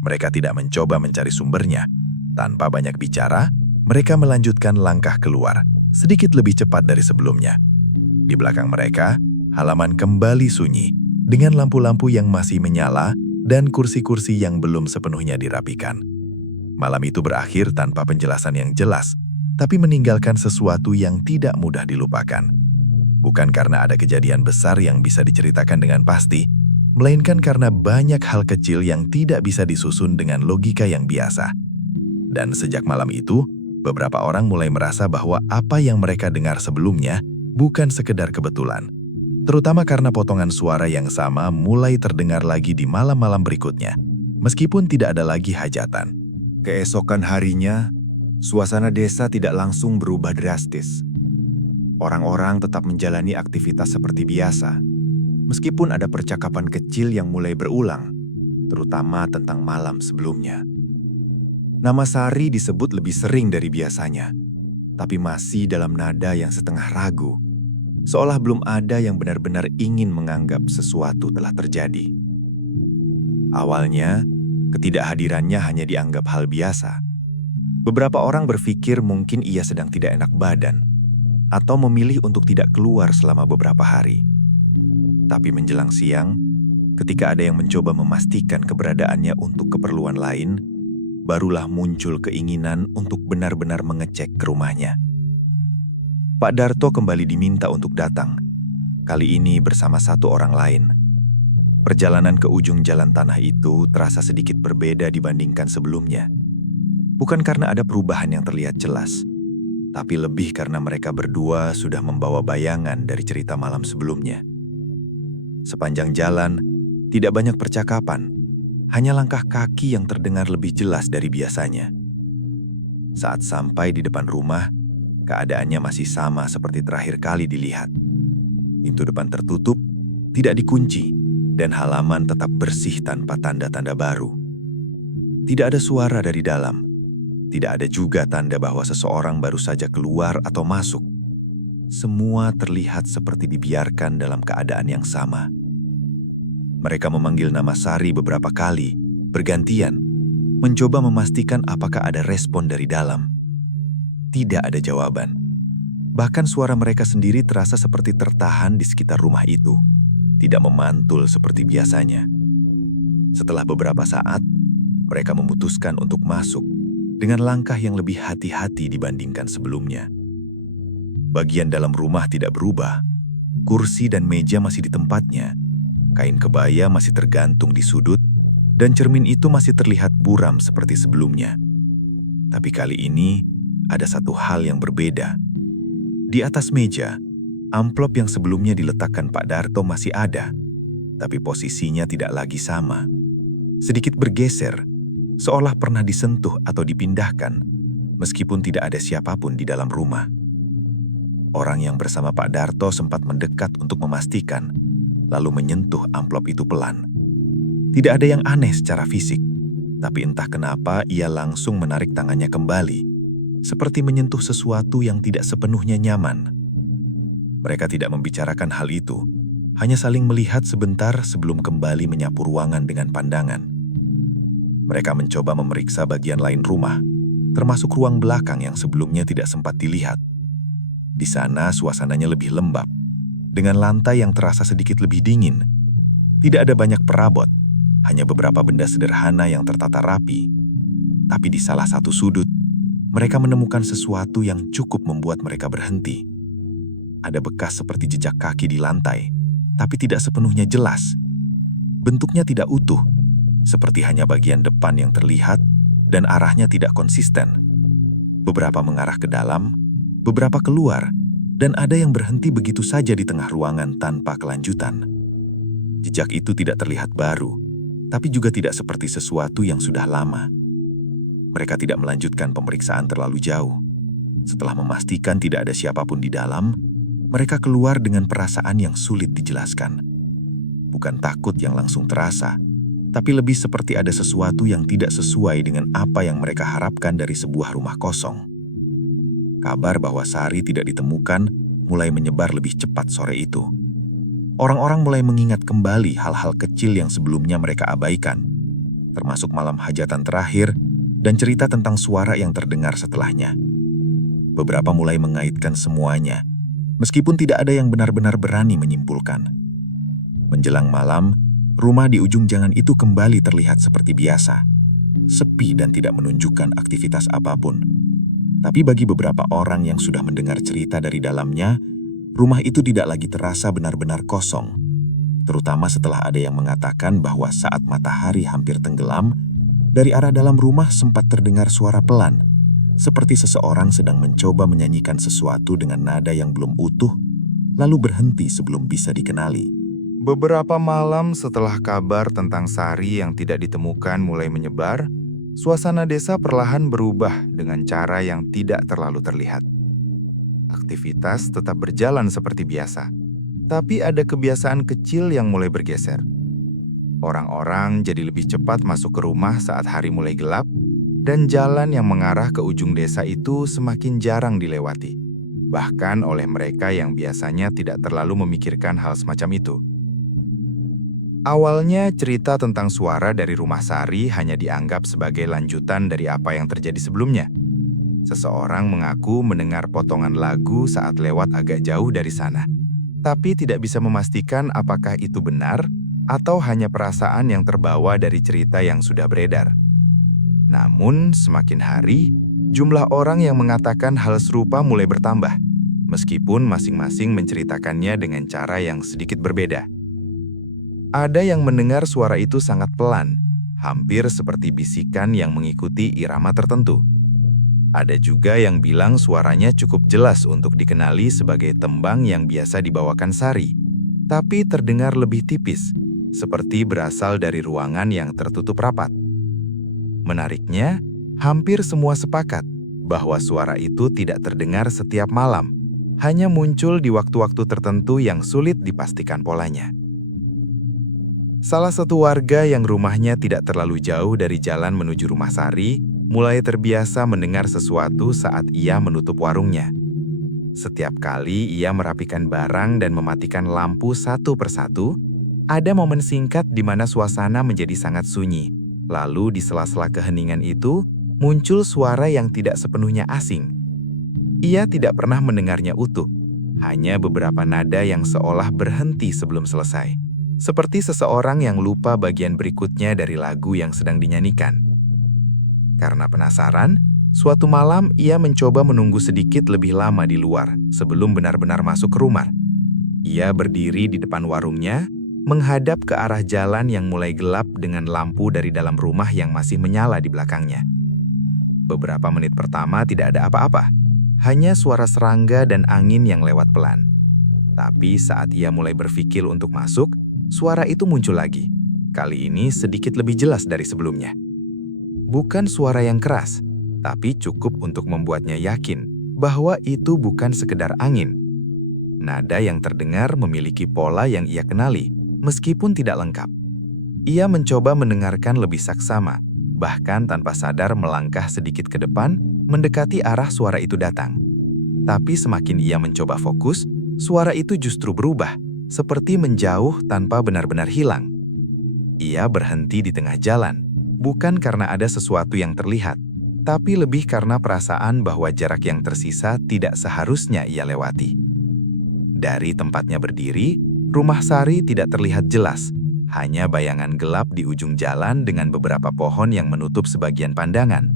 Mereka tidak mencoba mencari sumbernya. Tanpa banyak bicara, mereka melanjutkan langkah keluar, sedikit lebih cepat dari sebelumnya. Di belakang mereka, halaman kembali sunyi, dengan lampu-lampu yang masih menyala, dan kursi-kursi yang belum sepenuhnya dirapikan. Malam itu berakhir tanpa penjelasan yang jelas, tapi meninggalkan sesuatu yang tidak mudah dilupakan. Bukan karena ada kejadian besar yang bisa diceritakan dengan pasti, melainkan karena banyak hal kecil yang tidak bisa disusun dengan logika yang biasa. Dan sejak malam itu, beberapa orang mulai merasa bahwa apa yang mereka dengar sebelumnya bukan sekedar kebetulan. Terutama karena potongan suara yang sama mulai terdengar lagi di malam-malam berikutnya, meskipun tidak ada lagi hajatan. Keesokan harinya, suasana desa tidak langsung berubah drastis. Orang-orang tetap menjalani aktivitas seperti biasa, meskipun ada percakapan kecil yang mulai berulang, terutama tentang malam sebelumnya. Nama Sari disebut lebih sering dari biasanya, tapi masih dalam nada yang setengah ragu, seolah belum ada yang benar-benar ingin menganggap sesuatu telah terjadi. Awalnya, ketidakhadirannya hanya dianggap hal biasa. Beberapa orang berpikir mungkin ia sedang tidak enak badan, atau memilih untuk tidak keluar selama beberapa hari. Tapi menjelang siang, ketika ada yang mencoba memastikan keberadaannya untuk keperluan lain, barulah muncul keinginan untuk benar-benar mengecek ke rumahnya. Pak Darto kembali diminta untuk datang, kali ini bersama satu orang lain. Perjalanan ke ujung jalan tanah itu terasa sedikit berbeda dibandingkan sebelumnya. Bukan karena ada perubahan yang terlihat jelas, tapi lebih karena mereka berdua sudah membawa bayangan dari cerita malam sebelumnya. Sepanjang jalan, tidak banyak percakapan, hanya langkah kaki yang terdengar lebih jelas dari biasanya. Saat sampai di depan rumah, keadaannya masih sama seperti terakhir kali dilihat. Pintu depan tertutup, tidak dikunci, dan halaman tetap bersih tanpa tanda-tanda baru. Tidak ada suara dari dalam. Tidak ada juga tanda bahwa seseorang baru saja keluar atau masuk. Semua terlihat seperti dibiarkan dalam keadaan yang sama. Mereka memanggil nama Sari beberapa kali, bergantian, mencoba memastikan apakah ada respon dari dalam. Tidak ada jawaban. Bahkan suara mereka sendiri terasa seperti tertahan di sekitar rumah itu, tidak memantul seperti biasanya. Setelah beberapa saat, mereka memutuskan untuk masuk dengan langkah yang lebih hati-hati dibandingkan sebelumnya. Bagian dalam rumah tidak berubah, kursi dan meja masih di tempatnya, kain kebaya masih tergantung di sudut, dan cermin itu masih terlihat buram seperti sebelumnya. Tapi kali ini, ada satu hal yang berbeda. Di atas meja, amplop yang sebelumnya diletakkan Pak Darto masih ada, tapi posisinya tidak lagi sama. Sedikit bergeser, seolah pernah disentuh atau dipindahkan, meskipun tidak ada siapapun di dalam rumah. Orang yang bersama Pak Darto sempat mendekat untuk memastikan, lalu menyentuh amplop itu pelan. Tidak ada yang aneh secara fisik, tapi entah kenapa ia langsung menarik tangannya kembali, seperti menyentuh sesuatu yang tidak sepenuhnya nyaman. Mereka tidak membicarakan hal itu, hanya saling melihat sebentar sebelum kembali menyapu ruangan dengan pandangan. Mereka mencoba memeriksa bagian lain rumah, termasuk ruang belakang yang sebelumnya tidak sempat dilihat. Di sana suasananya lebih lembab, dengan lantai yang terasa sedikit lebih dingin. Tidak ada banyak perabot, hanya beberapa benda sederhana yang tertata rapi. Tapi di salah satu sudut, mereka menemukan sesuatu yang cukup membuat mereka berhenti. Ada bekas seperti jejak kaki di lantai, tapi tidak sepenuhnya jelas. Bentuknya tidak utuh, seperti hanya bagian depan yang terlihat dan arahnya tidak konsisten. Beberapa mengarah ke dalam, beberapa keluar, dan ada yang berhenti begitu saja di tengah ruangan tanpa kelanjutan. Jejak itu tidak terlihat baru, tapi juga tidak seperti sesuatu yang sudah lama. Mereka tidak melanjutkan pemeriksaan terlalu jauh. Setelah memastikan tidak ada siapapun di dalam, mereka keluar dengan perasaan yang sulit dijelaskan. Bukan takut yang langsung terasa, tapi lebih seperti ada sesuatu yang tidak sesuai dengan apa yang mereka harapkan dari sebuah rumah kosong. Kabar bahwa Sari tidak ditemukan mulai menyebar lebih cepat sore itu. Orang-orang mulai mengingat kembali hal-hal kecil yang sebelumnya mereka abaikan, termasuk malam hajatan terakhir dan cerita tentang suara yang terdengar setelahnya. Beberapa mulai mengaitkan semuanya, meskipun tidak ada yang benar-benar berani menyimpulkan. Menjelang malam, rumah di ujung jangan itu kembali terlihat seperti biasa, sepi dan tidak menunjukkan aktivitas apapun. Tapi bagi beberapa orang yang sudah mendengar cerita dari dalamnya, rumah itu tidak lagi terasa benar-benar kosong. Terutama setelah ada yang mengatakan bahwa saat matahari hampir tenggelam, dari arah dalam rumah sempat terdengar suara pelan, seperti seseorang sedang mencoba menyanyikan sesuatu dengan nada yang belum utuh, lalu berhenti sebelum bisa dikenali. Beberapa malam setelah kabar tentang Sari yang tidak ditemukan mulai menyebar, suasana desa perlahan berubah dengan cara yang tidak terlalu terlihat. Aktivitas tetap berjalan seperti biasa, tapi ada kebiasaan kecil yang mulai bergeser. Orang-orang jadi lebih cepat masuk ke rumah saat hari mulai gelap, dan jalan yang mengarah ke ujung desa itu semakin jarang dilewati, bahkan oleh mereka yang biasanya tidak terlalu memikirkan hal semacam itu. Awalnya cerita tentang suara dari rumah Sari hanya dianggap sebagai lanjutan dari apa yang terjadi sebelumnya. Seseorang mengaku mendengar potongan lagu saat lewat agak jauh dari sana, tapi tidak bisa memastikan apakah itu benar atau hanya perasaan yang terbawa dari cerita yang sudah beredar. Namun, semakin hari, jumlah orang yang mengatakan hal serupa mulai bertambah, meskipun masing-masing menceritakannya dengan cara yang sedikit berbeda. Ada yang mendengar suara itu sangat pelan, hampir seperti bisikan yang mengikuti irama tertentu. Ada juga yang bilang suaranya cukup jelas untuk dikenali sebagai tembang yang biasa dibawakan Sari, tapi terdengar lebih tipis, seperti berasal dari ruangan yang tertutup rapat. Menariknya, hampir semua sepakat bahwa suara itu tidak terdengar setiap malam, hanya muncul di waktu-waktu tertentu yang sulit dipastikan polanya. Salah satu warga yang rumahnya tidak terlalu jauh dari jalan menuju rumah Sari mulai terbiasa mendengar sesuatu saat ia menutup warungnya. Setiap kali ia merapikan barang dan mematikan lampu satu persatu, ada momen singkat di mana suasana menjadi sangat sunyi. Lalu di sela-sela keheningan itu, muncul suara yang tidak sepenuhnya asing. Ia tidak pernah mendengarnya utuh, hanya beberapa nada yang seolah berhenti sebelum selesai. Seperti seseorang yang lupa bagian berikutnya dari lagu yang sedang dinyanyikan. Karena penasaran, suatu malam ia mencoba menunggu sedikit lebih lama di luar sebelum benar-benar masuk ke rumah. Ia berdiri di depan warungnya, menghadap ke arah jalan yang mulai gelap dengan lampu dari dalam rumah yang masih menyala di belakangnya. Beberapa menit pertama tidak ada apa-apa, hanya suara serangga dan angin yang lewat pelan. Tapi saat ia mulai berpikir untuk masuk, suara itu muncul lagi. Kali ini sedikit lebih jelas dari sebelumnya. Bukan suara yang keras, tapi cukup untuk membuatnya yakin bahwa itu bukan sekedar angin. Nada yang terdengar memiliki pola yang ia kenali, meskipun tidak lengkap. Ia mencoba mendengarkan lebih saksama, bahkan tanpa sadar melangkah sedikit ke depan, mendekati arah suara itu datang. Tapi semakin ia mencoba fokus, suara itu justru berubah, seperti menjauh tanpa benar-benar hilang. Ia berhenti di tengah jalan, bukan karena ada sesuatu yang terlihat, tapi lebih karena perasaan bahwa jarak yang tersisa tidak seharusnya ia lewati. Dari tempatnya berdiri, rumah Sari tidak terlihat jelas, hanya bayangan gelap di ujung jalan dengan beberapa pohon yang menutup sebagian pandangan.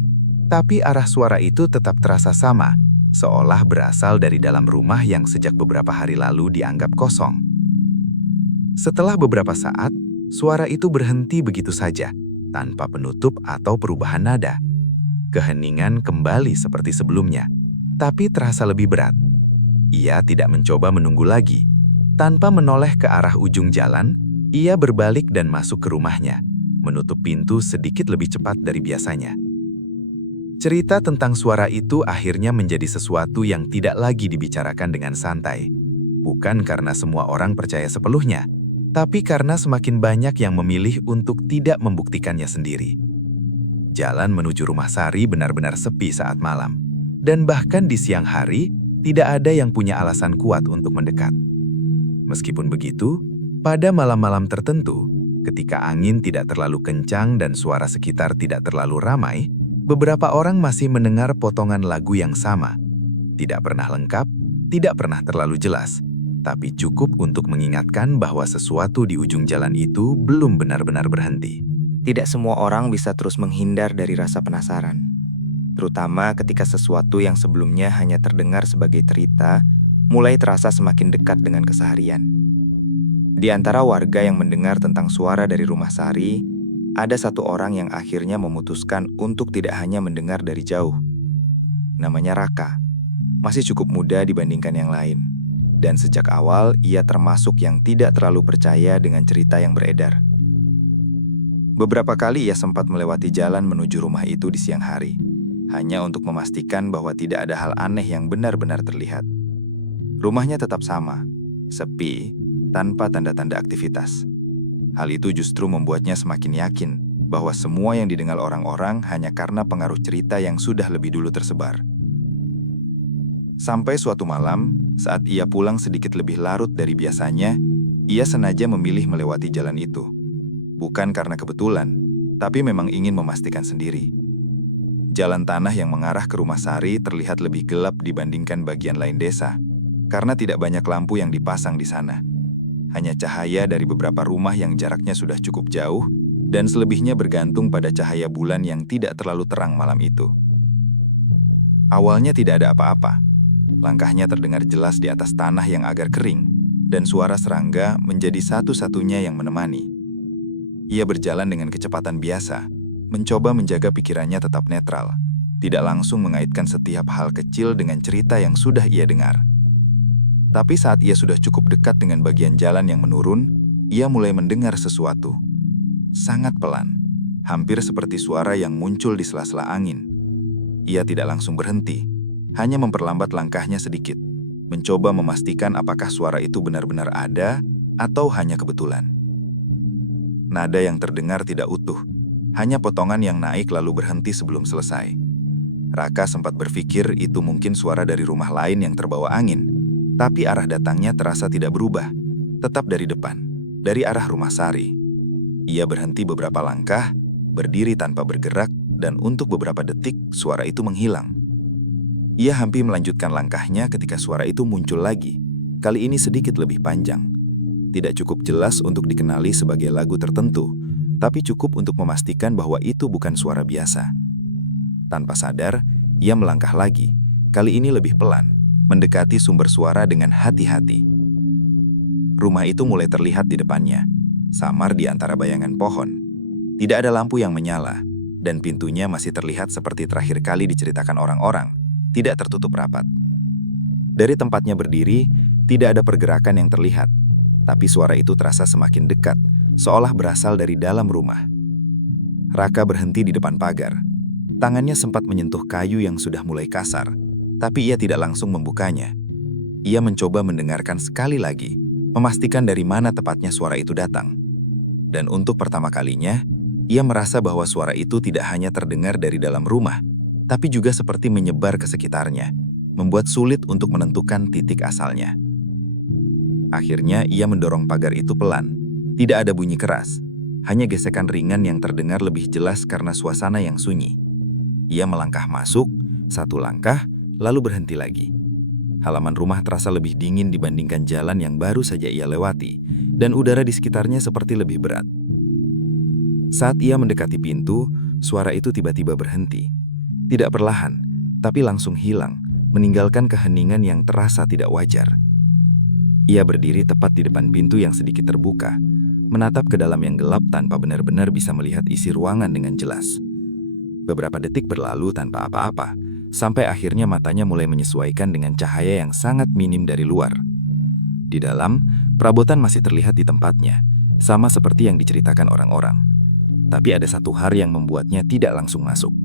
Tapi arah suara itu tetap terasa sama, seolah berasal dari dalam rumah yang sejak beberapa hari lalu dianggap kosong. Setelah beberapa saat, suara itu berhenti begitu saja, tanpa penutup atau perubahan nada. Keheningan kembali seperti sebelumnya, tapi terasa lebih berat. Ia tidak mencoba menunggu lagi. Tanpa menoleh ke arah ujung jalan, ia berbalik dan masuk ke rumahnya, menutup pintu sedikit lebih cepat dari biasanya. Cerita tentang suara itu akhirnya menjadi sesuatu yang tidak lagi dibicarakan dengan santai. Bukan karena semua orang percaya sepenuhnya, tapi karena semakin banyak yang memilih untuk tidak membuktikannya sendiri. Jalan menuju rumah Sari benar-benar sepi saat malam, dan bahkan di siang hari, tidak ada yang punya alasan kuat untuk mendekat. Meskipun begitu, pada malam-malam tertentu, ketika angin tidak terlalu kencang dan suara sekitar tidak terlalu ramai, beberapa orang masih mendengar potongan lagu yang sama. Tidak pernah lengkap, tidak pernah terlalu jelas, tapi cukup untuk mengingatkan bahwa sesuatu di ujung jalan itu belum benar-benar berhenti. Tidak semua orang bisa terus menghindar dari rasa penasaran. terutama ketika sesuatu yang sebelumnya hanya terdengar sebagai cerita mulai terasa semakin dekat dengan keseharian. Di antara warga yang mendengar tentang suara dari rumah Sari, ada satu orang yang akhirnya memutuskan untuk tidak hanya mendengar dari jauh. Namanya Raka. Masih cukup muda dibandingkan yang lain. Dan sejak awal ia termasuk yang tidak terlalu percaya dengan cerita yang beredar. Beberapa kali ia sempat melewati jalan menuju rumah itu di siang hari, hanya untuk memastikan bahwa tidak ada hal aneh yang benar-benar terlihat. Rumahnya tetap sama, sepi, tanpa tanda-tanda aktivitas. Hal itu justru membuatnya semakin yakin bahwa semua yang didengar orang-orang hanya karena pengaruh cerita yang sudah lebih dulu tersebar. Sampai suatu malam, saat ia pulang sedikit lebih larut dari biasanya, ia sengaja memilih melewati jalan itu. Bukan karena kebetulan, tapi memang ingin memastikan sendiri. Jalan tanah yang mengarah ke rumah Sari terlihat lebih gelap dibandingkan bagian lain desa, karena tidak banyak lampu yang dipasang di sana. Hanya cahaya dari beberapa rumah yang jaraknya sudah cukup jauh, dan selebihnya bergantung pada cahaya bulan yang tidak terlalu terang malam itu. Awalnya tidak ada apa-apa. Langkahnya terdengar jelas di atas tanah yang agak kering, dan suara serangga menjadi satu-satunya yang menemani. Ia berjalan dengan kecepatan biasa, mencoba menjaga pikirannya tetap netral, tidak langsung mengaitkan setiap hal kecil dengan cerita yang sudah ia dengar. Tapi saat ia sudah cukup dekat dengan bagian jalan yang menurun, ia mulai mendengar sesuatu. Sangat pelan, hampir seperti suara yang muncul di sela-sela angin. Ia tidak langsung berhenti, hanya memperlambat langkahnya sedikit, mencoba memastikan apakah suara itu benar-benar ada atau hanya kebetulan. Nada yang terdengar tidak utuh, hanya potongan yang naik lalu berhenti sebelum selesai. Raka sempat berpikir itu mungkin suara dari rumah lain yang terbawa angin, tapi arah datangnya terasa tidak berubah, tetap dari depan, dari arah rumah Sari. Ia berhenti beberapa langkah, berdiri tanpa bergerak, dan untuk beberapa detik suara itu menghilang. Ia hampir melanjutkan langkahnya ketika suara itu muncul lagi, kali ini sedikit lebih panjang. Tidak cukup jelas untuk dikenali sebagai lagu tertentu, tapi cukup untuk memastikan bahwa itu bukan suara biasa. Tanpa sadar, ia melangkah lagi, kali ini lebih pelan, mendekati sumber suara dengan hati-hati. Rumah itu mulai terlihat di depannya, samar di antara bayangan pohon. Tidak ada lampu yang menyala, dan pintunya masih terlihat seperti terakhir kali diceritakan orang-orang, tidak tertutup rapat. Dari tempatnya berdiri, tidak ada pergerakan yang terlihat, tapi suara itu terasa semakin dekat, seolah berasal dari dalam rumah. Raka berhenti di depan pagar. Tangannya sempat menyentuh kayu yang sudah mulai kasar, tapi ia tidak langsung membukanya. Ia mencoba mendengarkan sekali lagi, memastikan dari mana tepatnya suara itu datang. Dan untuk pertama kalinya, ia merasa bahwa suara itu tidak hanya terdengar dari dalam rumah, tapi juga seperti menyebar ke sekitarnya, membuat sulit untuk menentukan titik asalnya. Akhirnya ia mendorong pagar itu pelan. Tidak ada bunyi keras, hanya gesekan ringan yang terdengar lebih jelas karena suasana yang sunyi. Ia melangkah masuk, satu langkah, lalu berhenti lagi. Halaman rumah terasa lebih dingin dibandingkan jalan yang baru saja ia lewati, dan udara di sekitarnya seperti lebih berat. Saat ia mendekati pintu, suara itu tiba-tiba berhenti. Tidak perlahan, tapi langsung hilang, meninggalkan keheningan yang terasa tidak wajar. Ia berdiri tepat di depan pintu yang sedikit terbuka, menatap ke dalam yang gelap tanpa benar-benar bisa melihat isi ruangan dengan jelas. Beberapa detik berlalu tanpa apa-apa, sampai akhirnya matanya mulai menyesuaikan dengan cahaya yang sangat minim dari luar. Di dalam, perabotan masih terlihat di tempatnya, sama seperti yang diceritakan orang-orang. Tapi ada satu hal yang membuatnya tidak langsung masuk.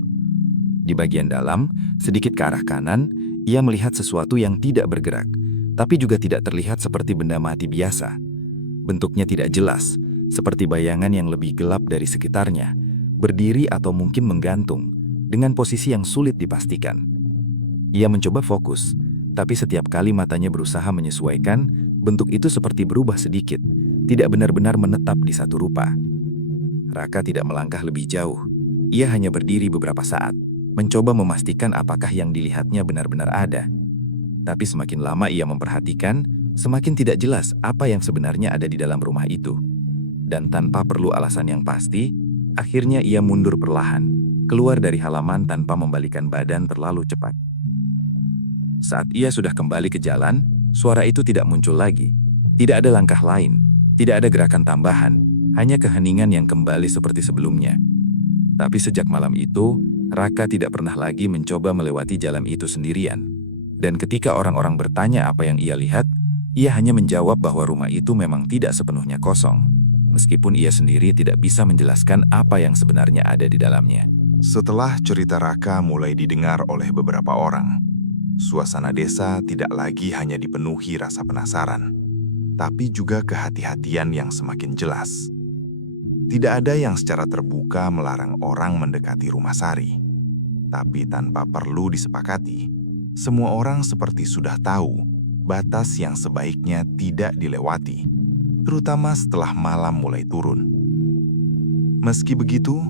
Di bagian dalam, sedikit ke arah kanan, ia melihat sesuatu yang tidak bergerak, tapi juga tidak terlihat seperti benda mati biasa. Bentuknya tidak jelas, seperti bayangan yang lebih gelap dari sekitarnya, berdiri atau mungkin menggantung, dengan posisi yang sulit dipastikan. Ia mencoba fokus, tapi setiap kali matanya berusaha menyesuaikan, bentuk itu seperti berubah sedikit, tidak benar-benar menetap di satu rupa. Raka tidak melangkah lebih jauh. Ia hanya berdiri beberapa saat, mencoba memastikan apakah yang dilihatnya benar-benar ada. Tapi semakin lama ia memperhatikan, semakin tidak jelas apa yang sebenarnya ada di dalam rumah itu. Dan tanpa perlu alasan yang pasti, akhirnya ia mundur perlahan, keluar dari halaman tanpa membalikan badan terlalu cepat. Saat ia sudah kembali ke jalan, suara itu tidak muncul lagi. Tidak ada langkah lain, tidak ada gerakan tambahan, hanya keheningan yang kembali seperti sebelumnya. Tapi sejak malam itu, Raka tidak pernah lagi mencoba melewati jalan itu sendirian. Dan ketika orang-orang bertanya apa yang ia lihat, ia hanya menjawab bahwa rumah itu memang tidak sepenuhnya kosong, meskipun ia sendiri tidak bisa menjelaskan apa yang sebenarnya ada di dalamnya. Setelah cerita Raka mulai didengar oleh beberapa orang, suasana desa tidak lagi hanya dipenuhi rasa penasaran, tapi juga kehati-hatian yang semakin jelas. Tidak ada yang secara terbuka melarang orang mendekati rumah Sari, tapi tanpa perlu disepakati, semua orang seperti sudah tahu batas yang sebaiknya tidak dilewati, terutama setelah malam mulai turun. Meski begitu,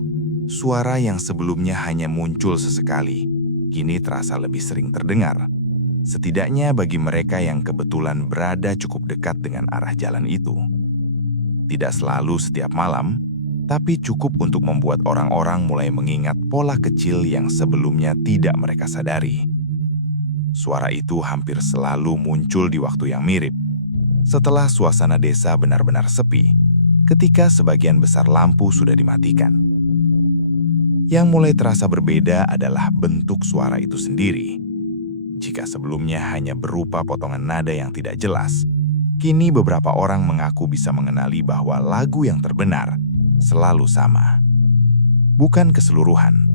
suara yang sebelumnya hanya muncul sesekali, kini terasa lebih sering terdengar. Setidaknya bagi mereka yang kebetulan berada cukup dekat dengan arah jalan itu. Tidak selalu setiap malam, tapi cukup untuk membuat orang-orang mulai mengingat pola kecil yang sebelumnya tidak mereka sadari. Suara itu hampir selalu muncul di waktu yang mirip, setelah suasana desa benar-benar sepi, ketika sebagian besar lampu sudah dimatikan. Yang mulai terasa berbeda adalah bentuk suara itu sendiri. Jika sebelumnya hanya berupa potongan nada yang tidak jelas, kini beberapa orang mengaku bisa mengenali bahwa lagu yang terbenar selalu sama. Bukan keseluruhan,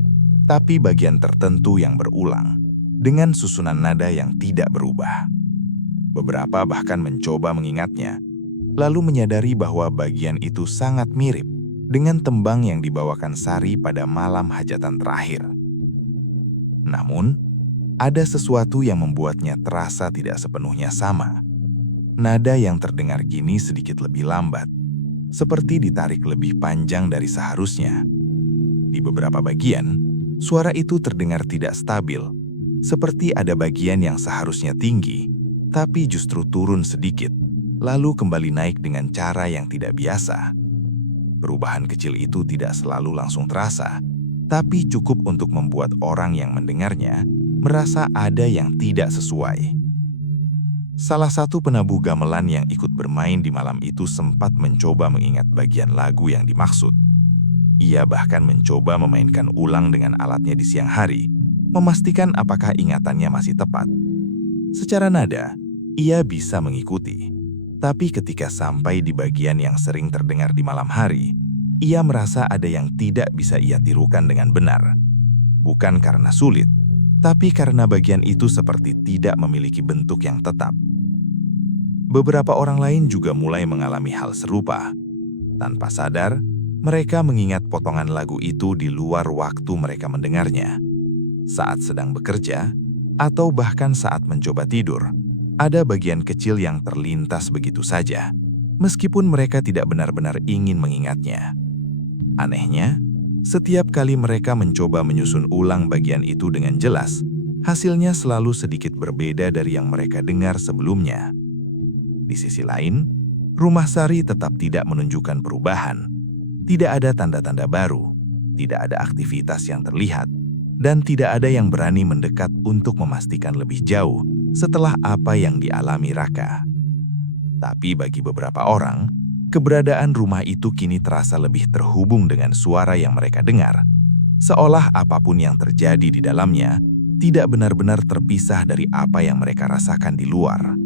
tapi bagian tertentu yang berulang, dengan susunan nada yang tidak berubah. Beberapa bahkan mencoba mengingatnya, lalu menyadari bahwa bagian itu sangat mirip dengan tembang yang dibawakan Sari pada malam hajatan terakhir. Namun, ada sesuatu yang membuatnya terasa tidak sepenuhnya sama. Nada yang terdengar kini sedikit lebih lambat, seperti ditarik lebih panjang dari seharusnya. Di beberapa bagian, suara itu terdengar tidak stabil, seperti ada bagian yang seharusnya tinggi, tapi justru turun sedikit, lalu kembali naik dengan cara yang tidak biasa. Perubahan kecil itu tidak selalu langsung terasa, tapi cukup untuk membuat orang yang mendengarnya merasa ada yang tidak sesuai. Salah satu penabuh gamelan yang ikut bermain di malam itu sempat mencoba mengingat bagian lagu yang dimaksud. Ia bahkan mencoba memainkan ulang dengan alatnya di siang hari, memastikan apakah ingatannya masih tepat. Secara nada, ia bisa mengikuti. Tapi ketika sampai di bagian yang sering terdengar di malam hari, ia merasa ada yang tidak bisa ia tirukan dengan benar. Bukan karena sulit, tapi karena bagian itu seperti tidak memiliki bentuk yang tetap. Beberapa orang lain juga mulai mengalami hal serupa. Tanpa sadar, mereka mengingat potongan lagu itu di luar waktu mereka mendengarnya. Saat sedang bekerja, atau bahkan saat mencoba tidur, ada bagian kecil yang terlintas begitu saja, meskipun mereka tidak benar-benar ingin mengingatnya. Anehnya, setiap kali mereka mencoba menyusun ulang bagian itu dengan jelas, hasilnya selalu sedikit berbeda dari yang mereka dengar sebelumnya. Di sisi lain, rumah Sari tetap tidak menunjukkan perubahan. Tidak ada tanda-tanda baru, tidak ada aktivitas yang terlihat, dan tidak ada yang berani mendekat untuk memastikan lebih jauh setelah apa yang dialami Raka. Tapi bagi beberapa orang, keberadaan rumah itu kini terasa lebih terhubung dengan suara yang mereka dengar, seolah apapun yang terjadi di dalamnya tidak benar-benar terpisah dari apa yang mereka rasakan di luar.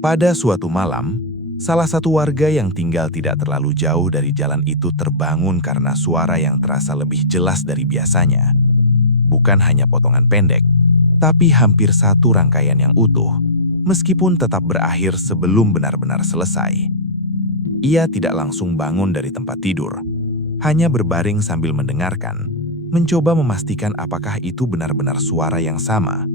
Pada suatu malam, salah satu warga yang tinggal tidak terlalu jauh dari jalan itu terbangun karena suara yang terasa lebih jelas dari biasanya. Bukan hanya potongan pendek, tapi hampir satu rangkaian yang utuh, meskipun tetap berakhir sebelum benar-benar selesai. Ia tidak langsung bangun dari tempat tidur, hanya berbaring sambil mendengarkan, mencoba memastikan apakah itu benar-benar suara yang sama.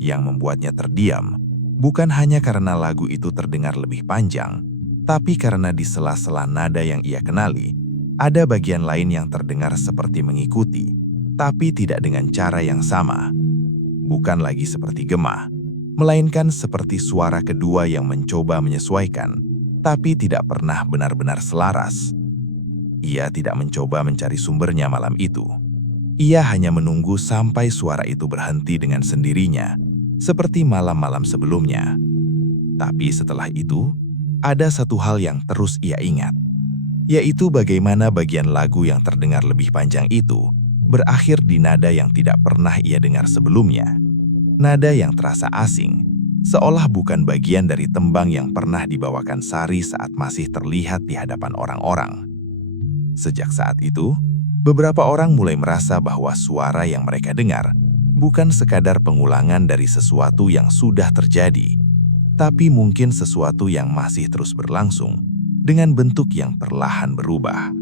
Yang membuatnya terdiam, bukan hanya karena lagu itu terdengar lebih panjang, tapi karena di sela-sela nada yang ia kenali, ada bagian lain yang terdengar seperti mengikuti, tapi tidak dengan cara yang sama. Bukan lagi seperti gema, melainkan seperti suara kedua yang mencoba menyesuaikan, tapi tidak pernah benar-benar selaras. Ia tidak mencoba mencari sumbernya malam itu. Ia hanya menunggu sampai suara itu berhenti dengan sendirinya, seperti malam-malam sebelumnya. Tapi setelah itu, ada satu hal yang terus ia ingat, yaitu bagaimana bagian lagu yang terdengar lebih panjang itu berakhir di nada yang tidak pernah ia dengar sebelumnya. Nada yang terasa asing, seolah bukan bagian dari tembang yang pernah dibawakan Sari saat masih terlihat di hadapan orang-orang. Sejak saat itu, beberapa orang mulai merasa bahwa suara yang mereka dengar bukan sekadar pengulangan dari sesuatu yang sudah terjadi, tapi mungkin sesuatu yang masih terus berlangsung dengan bentuk yang perlahan berubah.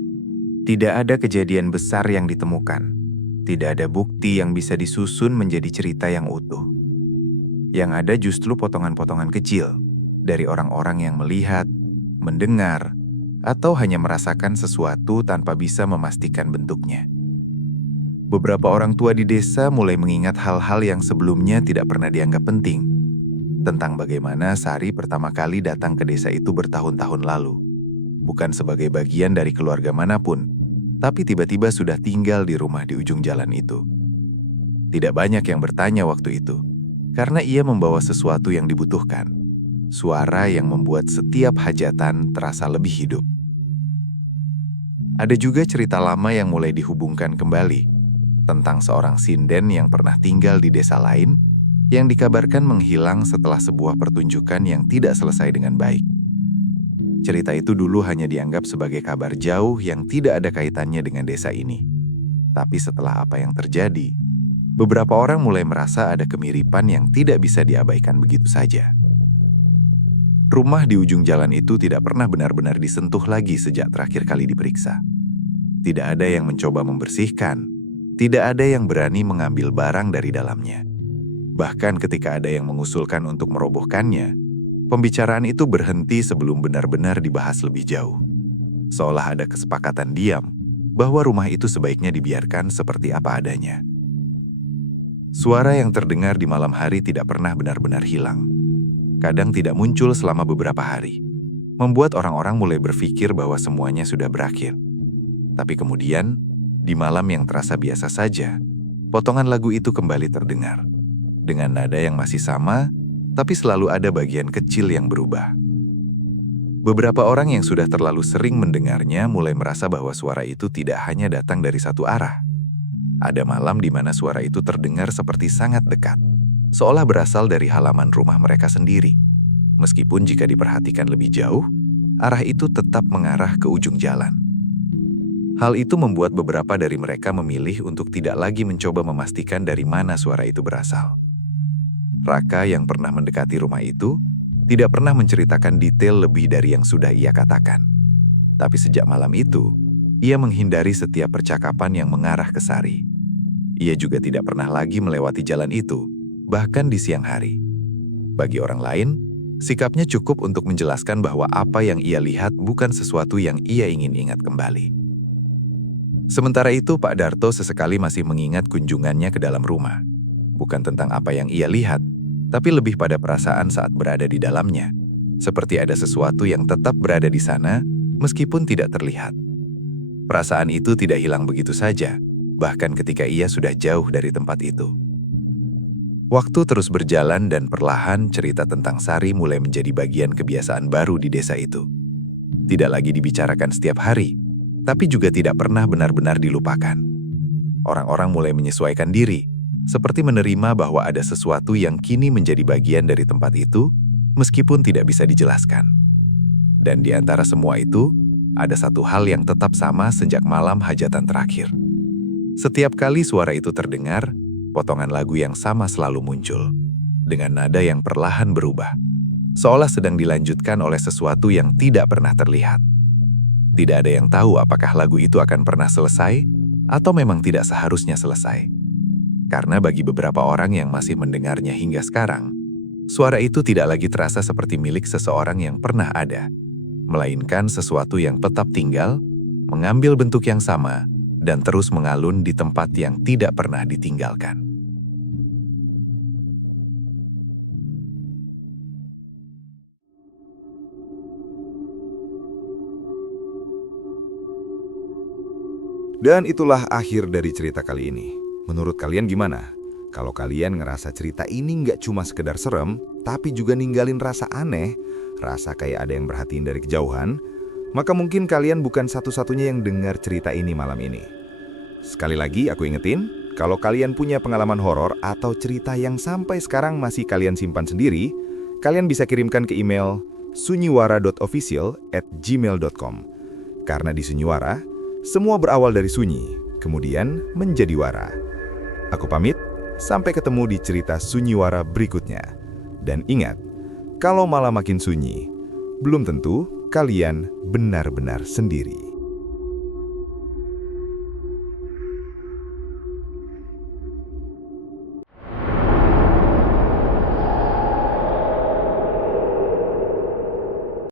Tidak ada kejadian besar yang ditemukan. Tidak ada bukti yang bisa disusun menjadi cerita yang utuh. Yang ada justru potongan-potongan kecil dari orang-orang yang melihat, mendengar, atau hanya merasakan sesuatu tanpa bisa memastikan bentuknya. Beberapa orang tua di desa mulai mengingat hal-hal yang sebelumnya tidak pernah dianggap penting, tentang bagaimana Sari pertama kali datang ke desa itu bertahun-tahun lalu. Bukan sebagai bagian dari keluarga manapun, tapi tiba-tiba sudah tinggal di rumah di ujung jalan itu. Tidak banyak yang bertanya waktu itu, karena ia membawa sesuatu yang dibutuhkan. Suara yang membuat setiap hajatan terasa lebih hidup. Ada juga cerita lama yang mulai dihubungkan kembali, tentang seorang sinden yang pernah tinggal di desa lain, yang dikabarkan menghilang setelah sebuah pertunjukan yang tidak selesai dengan baik. Cerita itu dulu hanya dianggap sebagai kabar jauh yang tidak ada kaitannya dengan desa ini. Tapi setelah apa yang terjadi, beberapa orang mulai merasa ada kemiripan yang tidak bisa diabaikan begitu saja. Rumah di ujung jalan itu tidak pernah benar-benar disentuh lagi sejak terakhir kali diperiksa. Tidak ada yang mencoba membersihkan, tidak ada yang berani mengambil barang dari dalamnya. Bahkan ketika ada yang mengusulkan untuk merobohkannya, pembicaraan itu berhenti sebelum benar-benar dibahas lebih jauh. Seolah ada kesepakatan diam bahwa rumah itu sebaiknya dibiarkan seperti apa adanya. Suara yang terdengar di malam hari tidak pernah benar-benar hilang. Kadang tidak muncul selama beberapa hari, membuat orang-orang mulai berpikir bahwa semuanya sudah berakhir. Tapi kemudian, di malam yang terasa biasa saja, potongan lagu itu kembali terdengar. Dengan nada yang masih sama, tapi selalu ada bagian kecil yang berubah. Beberapa orang yang sudah terlalu sering mendengarnya mulai merasa bahwa suara itu tidak hanya datang dari satu arah. Ada malam di mana suara itu terdengar seperti sangat dekat, seolah berasal dari halaman rumah mereka sendiri. Meskipun jika diperhatikan lebih jauh, arah itu tetap mengarah ke ujung jalan. Hal itu membuat beberapa dari mereka memilih untuk tidak lagi mencoba memastikan dari mana suara itu berasal. Raka yang pernah mendekati rumah itu tidak pernah menceritakan detail lebih dari yang sudah ia katakan. Tapi sejak malam itu, ia menghindari setiap percakapan yang mengarah ke Sari. Ia juga tidak pernah lagi melewati jalan itu, bahkan di siang hari. Bagi orang lain, sikapnya cukup untuk menjelaskan bahwa apa yang ia lihat bukan sesuatu yang ia ingin ingat kembali. Sementara itu, Pak Darto sesekali masih mengingat kunjungannya ke dalam rumah. Bukan tentang apa yang ia lihat, tapi lebih pada perasaan saat berada di dalamnya. Seperti ada sesuatu yang tetap berada di sana, meskipun tidak terlihat. Perasaan itu tidak hilang begitu saja, bahkan ketika ia sudah jauh dari tempat itu. Waktu terus berjalan dan perlahan cerita tentang Sari mulai menjadi bagian kebiasaan baru di desa itu. Tidak lagi dibicarakan setiap hari, tapi juga tidak pernah benar-benar dilupakan. Orang-orang mulai menyesuaikan diri, seperti menerima bahwa ada sesuatu yang kini menjadi bagian dari tempat itu, meskipun tidak bisa dijelaskan. Dan di antara semua itu, ada satu hal yang tetap sama sejak malam hajatan terakhir. Setiap kali suara itu terdengar, potongan lagu yang sama selalu muncul, dengan nada yang perlahan berubah, seolah sedang dilanjutkan oleh sesuatu yang tidak pernah terlihat. Tidak ada yang tahu apakah lagu itu akan pernah selesai, atau memang tidak seharusnya selesai. Karena bagi beberapa orang yang masih mendengarnya hingga sekarang, suara itu tidak lagi terasa seperti milik seseorang yang pernah ada, melainkan sesuatu yang tetap tinggal, mengambil bentuk yang sama, dan terus mengalun di tempat yang tidak pernah ditinggalkan. Dan itulah akhir dari cerita kali ini. Menurut kalian gimana? Kalau kalian ngerasa cerita ini nggak cuma sekedar serem, tapi juga ninggalin rasa aneh, rasa kayak ada yang merhatiin dari kejauhan, maka mungkin kalian bukan satu-satunya yang dengar cerita ini malam ini. Sekali lagi aku ingetin, kalau kalian punya pengalaman horor atau cerita yang sampai sekarang masih kalian simpan sendiri, kalian bisa kirimkan ke email sunyiwara.official@gmail.com. Karena di Sunyiwara, semua berawal dari sunyi, kemudian menjadi wara. Aku pamit, sampai ketemu di cerita Sunyiwara berikutnya. Dan ingat, kalau malam makin sunyi, belum tentu kalian benar-benar sendiri.